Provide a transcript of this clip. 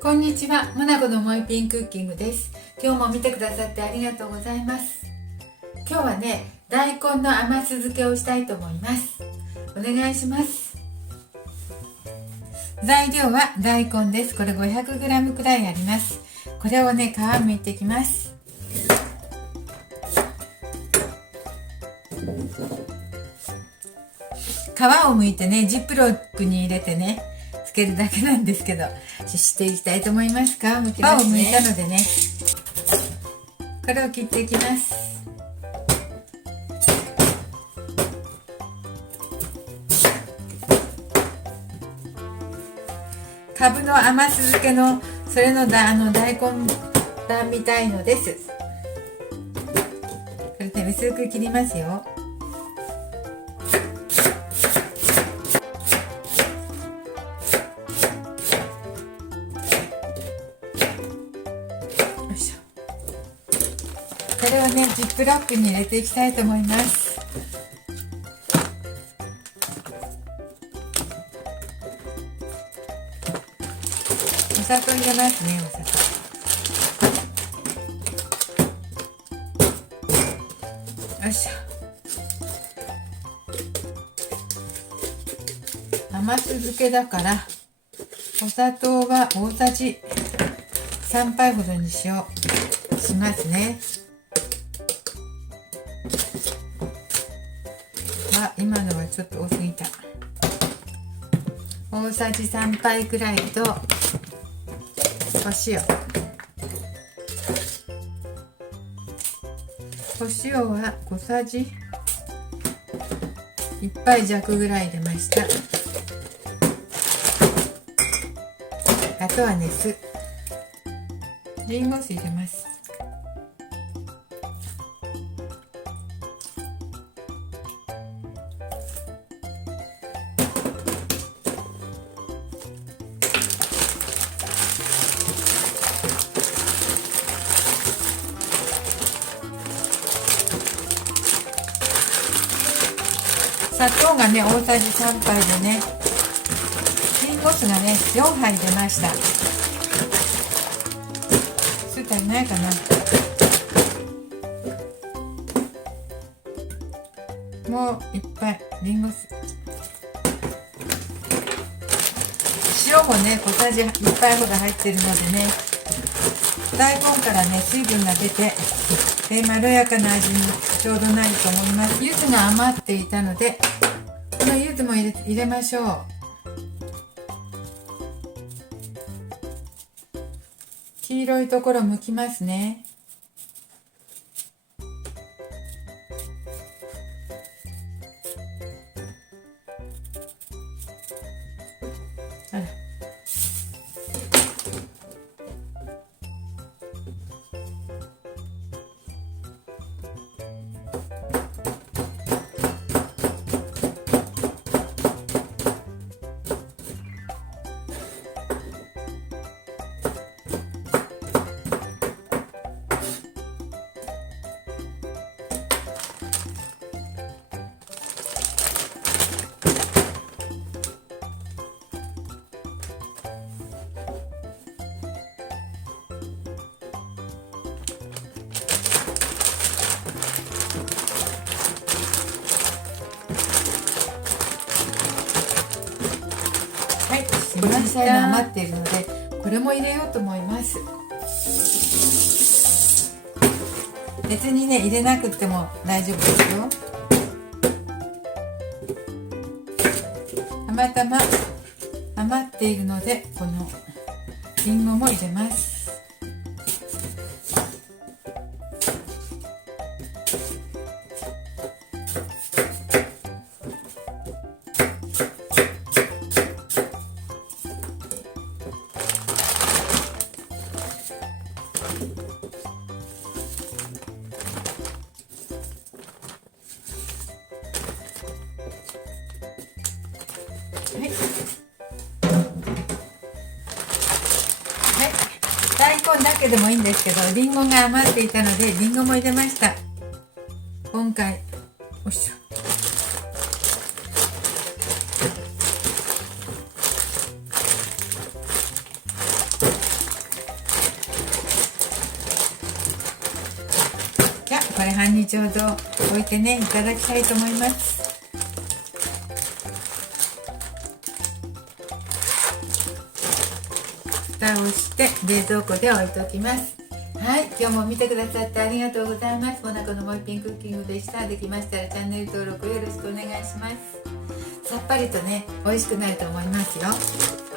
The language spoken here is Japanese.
こんにちは、モナコのもえぴんクッキングです。今日も見てくださってありがとうございます。今日はね、大根の甘酢漬けをしたいと思います。お願いします。材料は大根です。これ 500g くらいあります。これをね、皮むいていきます。皮を剥いてね、ジップロックに入れてね、つけるだけなんですけど、していきたいと思います。皮を剥いたのでね、これを切っていきます。かぶの甘酢漬けのそれの大根段みたいのです。これで薄く切りますよ。これをね、ジップロックに入れていきたいと思います。お砂糖入れますね、お砂糖。よいしょ。甘酢漬けだからお砂糖は大さじ3杯ほどにしますね。今のはちょっと多すぎた。大さじ3杯くらいとお塩は小さじ1杯弱ぐらい入れました。あとはね、リンゴ酢入れます。砂糖がね、大さじ3杯でね、リンゴ酢がね、4杯出ました。酢足りないかな。もう1杯リンゴ酢。塩もね、小さじ1杯ほど入ってるのでね、大根からね、水分が出て、まろやかな味にちょうどなると思います。柚子が余っていたので、この柚子も入れましょう。黄色いところ剥きますね。あら、しました。余っているので、これも入れようと思います。別にね、入れなくても大丈夫ですよ。たまたま余っているので、このりんごも入れます。大根だけでもいいんですけど、りんごが余っていたのでりんごも入れました。今回よいしょ。これ半日ほど置いてねいただきたいと思います。蓋をして冷蔵庫で置いておきます。はい、今日も見てくださってありがとうございます。モナコのもう一品クッキングでした。できましたらチャンネル登録よろしくお願いします。さっぱりとね美味しくなると思いますよ。